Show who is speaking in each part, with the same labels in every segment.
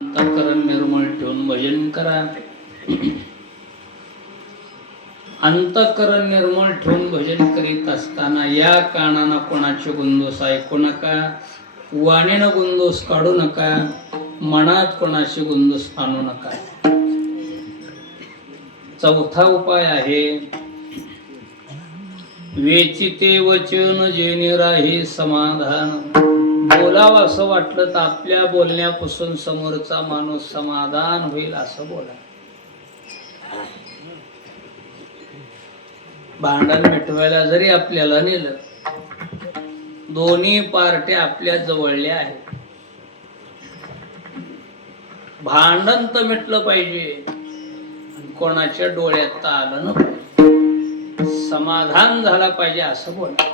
Speaker 1: अंतःकरण निर्मळ ठेवून भजन करा. अंतःकरण निर्मळ ठेवून भजन करीत असताना या कानानं कोणाचे गुंदोस ऐकू नका वाणीनं गुंदोस काढू नका मनात कोणाशी गुंदोस आणू नका. चौथा उपाय आहे वेचिते वचन जेणे राही समाधान. बोलावं असं वाटलं तर आपल्या बोलण्यापासून समोरचा माणूस समाधान होईल असं बोला. भांडण मिटवायला जरी आपल्याला नेलं दोन्ही पार्ट्या आपल्या जवळल्या आहेत. भांडण तर मिटलं पाहिजे कोणाच्या डोळ्यात तर आलं ना समाधान झाला पाहिजे असं बोला.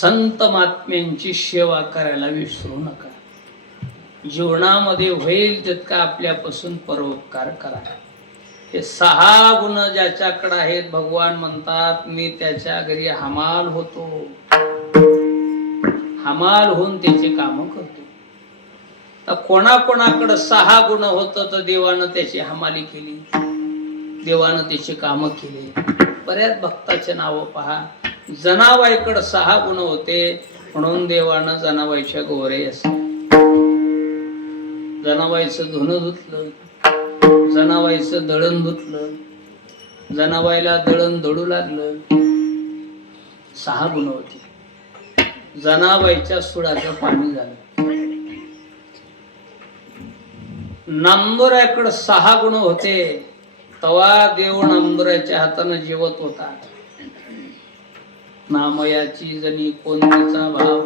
Speaker 1: संत महात्म्यांची सेवा करायला विसरू नका. जीवनामध्ये होईल तितका आपल्यापासून परोपकार करा. हे सहा गुण ज्याच्याकडे आहेत भगवान म्हणतात मी त्याच्या घरी हमाल होतो. हमाल होऊन त्याचे काम करतो. तर कोणाकोणाकडे सहा गुण होत तर देवानं त्याची हमाली केली. देवानं त्याची कामं केली. बऱ्याच भक्ताचे नाव पहा. जनाबाईकडं सहा गुण होते म्हणून देवानं जनाबाईच्या गोरे अस. जनाबाईचं धुणं धुतलं जनाबाईचं दळण धुतलं जनाबाईला दळण दळू लागलं सहा गुण होते. जनाबाईच्या सुडाचं पाणी झालं. नांदोऱ्याकडे सहा गुण होते तवा देव नांदोऱ्याच्या हातानं जेवत होता. नामयाची जणी कोणतीचा भाव.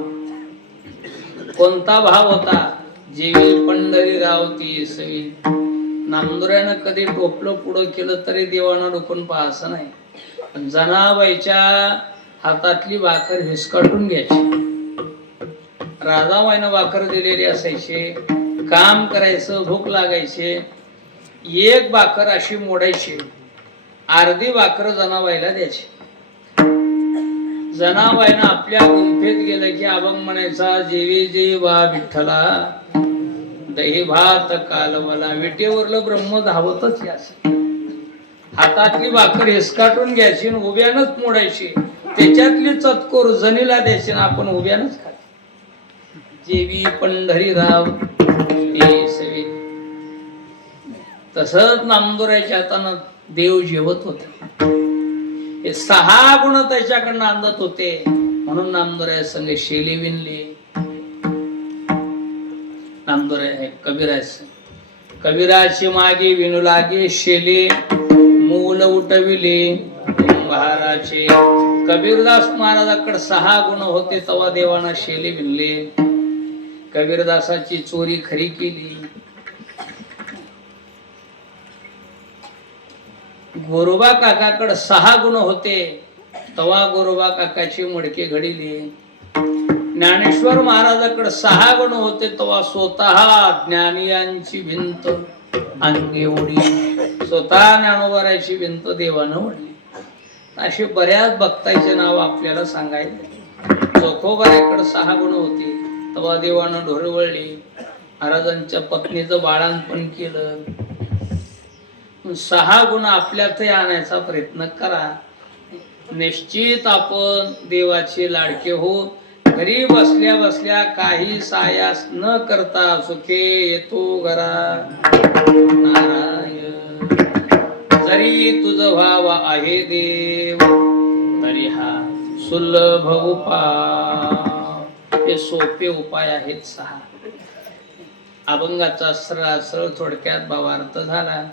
Speaker 1: कोणता भाव होता? जेवी पंढरी रावती सवी नामदुऱ्यानं कधी टोपलं पुढं केलं तरी देवानं डोकून पाहायचं नाही. पण जनाबाईच्या हातातली भाकर हिसकाटून घ्यायची. राधाबाईनं भाकर दिलेली असायची. काम करायचं भूक लागायचे. एक भाकर अशी मोडायची. अर्धी भाकर जनाबाईला द्यायची. जनाबाईनं आपल्या गुंफेत गेलं की अभंग म्हणायचा जेवी जे वा विठ्ठला दही भात कालवला. विटेवरलं ब्रह्म धावतच यास हातातली भाकर हिसकाटून घ्यायची आणि उभ्यानच मोडायची. त्याच्यातली चतकोर जनीला द्यायची आपण उभ्यानच खायची. जेवी पंढरीराव राव तसंच नामदोऱ्याच्या हातानं देव जेवत होते. हे सहा गुण त्याच्याकडनं आणत होते. म्हणून नामदोऱ्या संघ शेली विणली. नामदोऱ्या हे कबीराज. कबीराची मागे विणू लागे शेले. मूल उठविले. महाराजे. कबीरदास महाराजाकडे सहा गुण होते तवा देवाना शेले विणले. कबीरदासाची चोरी खरी केली. गोरोबा काकाकडे सहा गुण होते. तवा गोरोबा काकाची मडके घडिली. ज्ञानेश्वर महाराजाकडे सहा गुण होते तेव्हा स्वतः ज्ञानियांची भिंत अंगी ओढी स्वतः ज्ञानोबाराची भिंत देवानं ओढली. अशी बऱ्याच भक्तांचे नाव आपल्याला सांगायचे चोखोबाराकडे सहा गुण होते तेव्हा देवानं ढोरवळली. महाराजांच्या पत्नीचं बाळांपण केलं. सहा गुण आपल्यातही आणायचा प्रयत्न करा. निश्चित आपण देवाचे लाडके हो घरी बसल्या बसल्या काही सायास न करता सुखे येतो घरा. नारायण जरी तुझ भाव आहे देव तरी हा सुलभ उपाय. हे सोपे उपाय आहेत सहा. अभंगाचा सरळ सरळ थोडक्यात भावार्थ झाला.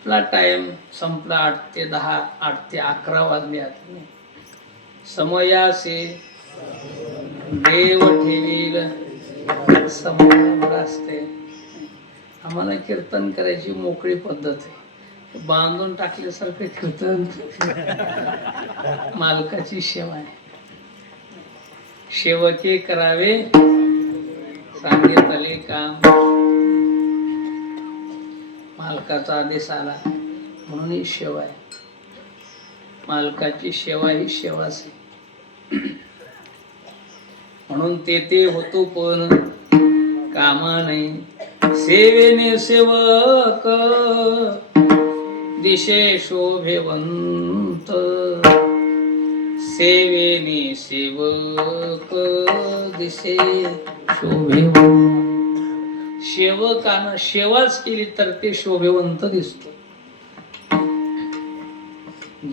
Speaker 1: आपला टाइम संपला आठ ते दहा आठ ते अकरा वाजले समयासे देव ठेवील समोर असते. आम्हाला कीर्तन करायची मोकळी पद्धत आहे. बांधून टाकल्यासारखं कीर्तन. मालकाची सेवा आहे. सेवके करावे सांगितले काम. मालकाचा आदेश आला. म्हणून ही सेवा आहे. मालकाची सेवा ही सेवाच आहे. म्हणून ते ते होतो पण कामा नाही. सेवेने सेवक दिशे शोभेवंत. सेवेने सेवक दिशे शोभेवंत. सेवकानं सेवाच केली तर ते शोभेवंत दिसतो.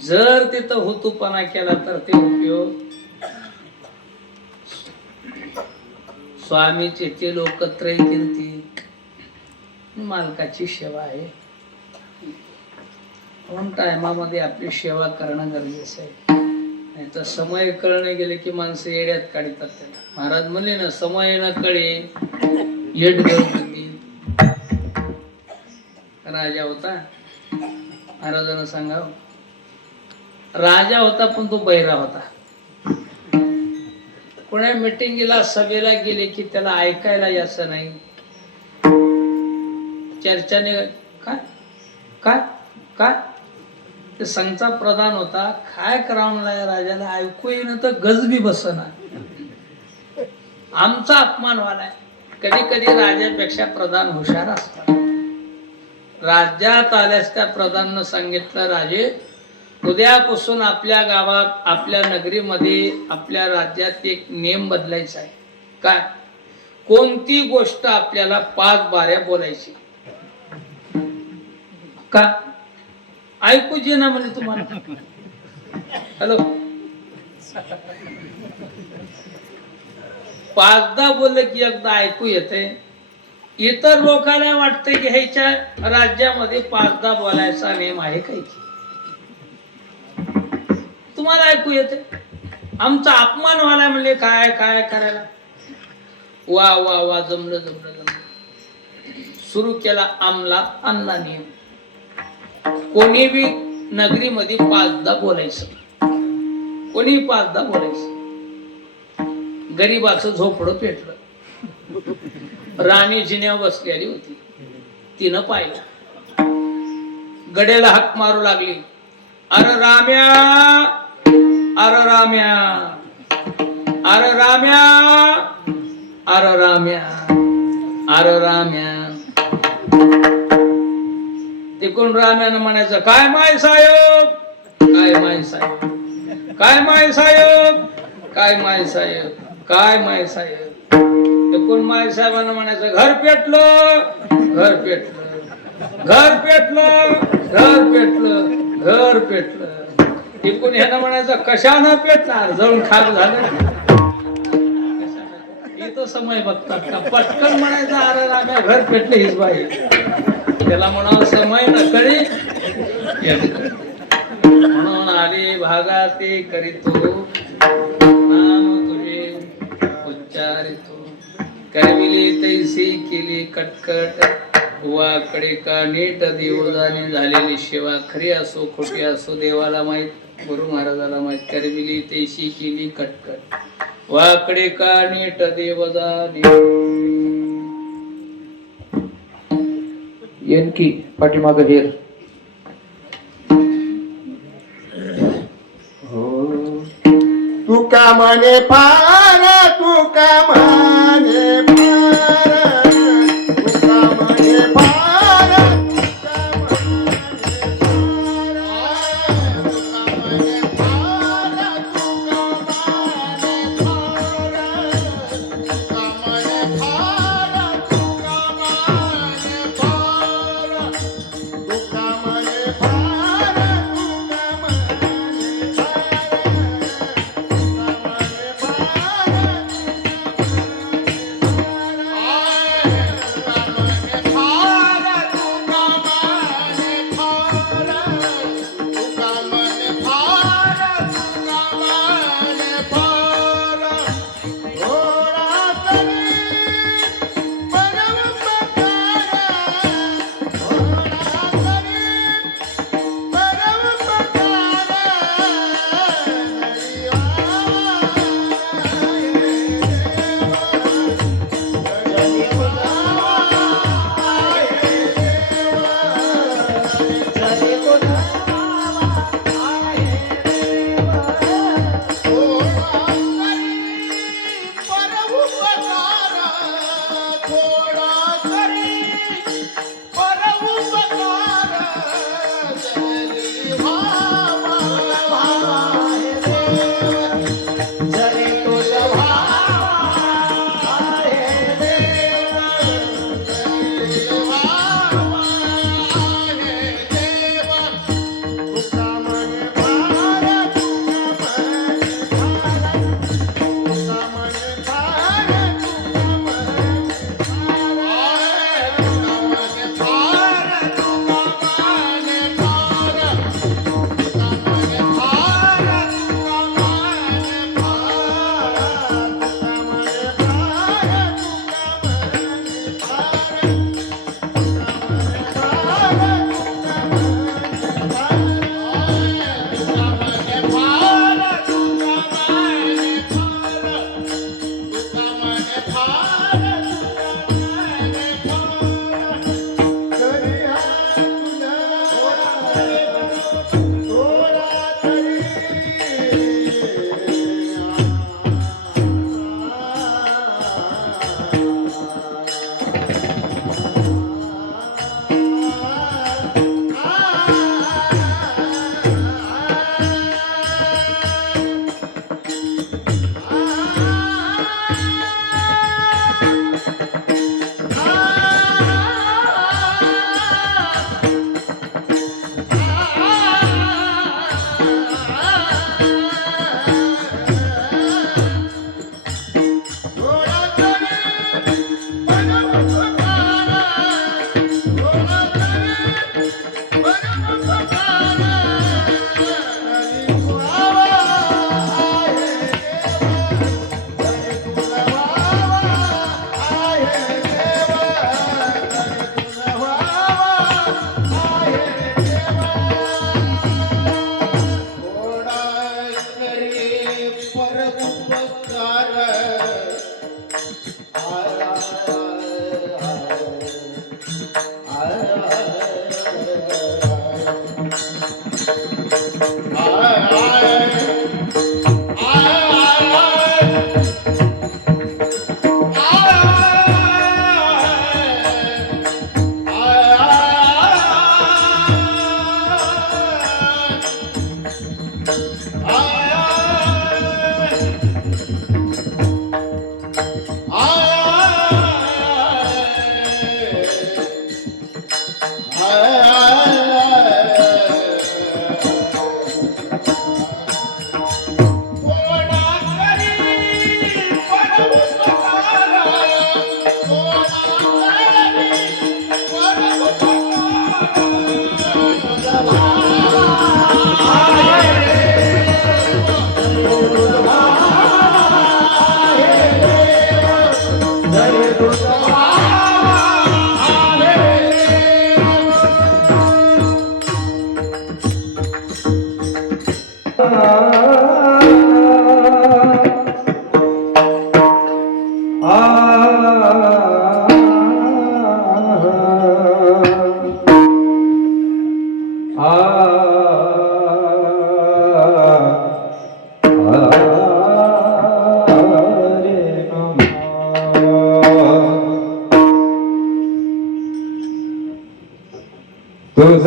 Speaker 1: जर तिथं होतोपणा केला तर ते उपयोग. स्वामीचे ते लोक त्रय कीर्ती मालकाची सेवा आहे. म्हणून टायमामध्ये आपली सेवा करणं गरजेचं आहे. नाही तर समय कळणे गेले की माणसं येड्यात काढतात त्याला. महाराज म्हणले ना समय न कळे येड गणपती राजा होता. महाराजांना सांगाव राजा होता पण तो बैरा होता. कोणा मिटिंगला सभेला गेले की त्याला ऐकायला यायचं नाही? चर्चाने काय काय काय ते संघचा प्रधान होता. काय करावं म्हणला राजाला? ऐकू येईन तर गजबी बसना. आमचा अपमान व्हालाय कधी कधी राजापेक्षा प्रधान हुशार असतात. राज्यात आल्यास त्या प्रधाननं सांगितलं राजे उद्यापासून आपल्या गावात आपल्या नगरीमध्ये आपल्या राज्यात एक नियम बदलायचा आहे. काय? कोणती गोष्ट आपल्याला पाच बाऱ्या बोलायची? का? ऐकू जे ना म्हणे तुम्हाला. हॅलो. पाचदा बोललं की एकदा ऐकू येते इतर लोकांना वाटतं की ह्याच्या राज्यामध्ये पाचदा बोलायचा नियम आहे काही तुम्हाला ऐकू येते आमचा अपमान व्हायला म्हणले काय काय करायला? वा वा वा जमलं जमलं जमलं. सुरू केला आमला अन्ना नियम. कोणी बी नगरीमध्ये पाचदा बोलायचं. कोणी पाचदा बोलायचं. गरीबाचं झोपडं पेटलं. राणी जिन्यावर बसलेली होती. तिनं पाहिलं. गड्याला हाक मारू लागली. अरे राम्या! अरे राम्या! अरे राम्या! अरे राम्या! अरे राम्या! तिकून राम्यानं म्हणायचं काय माय साहेब? काय माय साहेब? काय माय साहेब? काय माय साहेब? काय माय साहेब? कोण माय साहेबांना म्हणायचं घर पेटलं घर पेटलं. घर पेटलं घर पेटलं घर पेटलं. टिकून ह्यानं म्हणायचं कशानं पेटणार? जळून खाक झालं. इथं समय बघतात का? पटकन म्हणायचं अरे राम्या घर पेटलं हीच बाई. त्याला म्हणावं समय न कळी म्हणून आली भागाते करीतो. नाम तुझे उच्चारितो. करविली तैसी केली कटकट? वाकडे का नीट देवदाने झालेली सेवा? खरी असो खोटी असो देवाला माहीत गुरु महाराजाला माहीत. करविली तैसी केली कटकट. वाकडे का नीट देवदाने?
Speaker 2: येनकी पाठीमाग हेर.
Speaker 3: हो. तू का म्हणे फार तू का म्हणे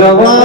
Speaker 2: तुझं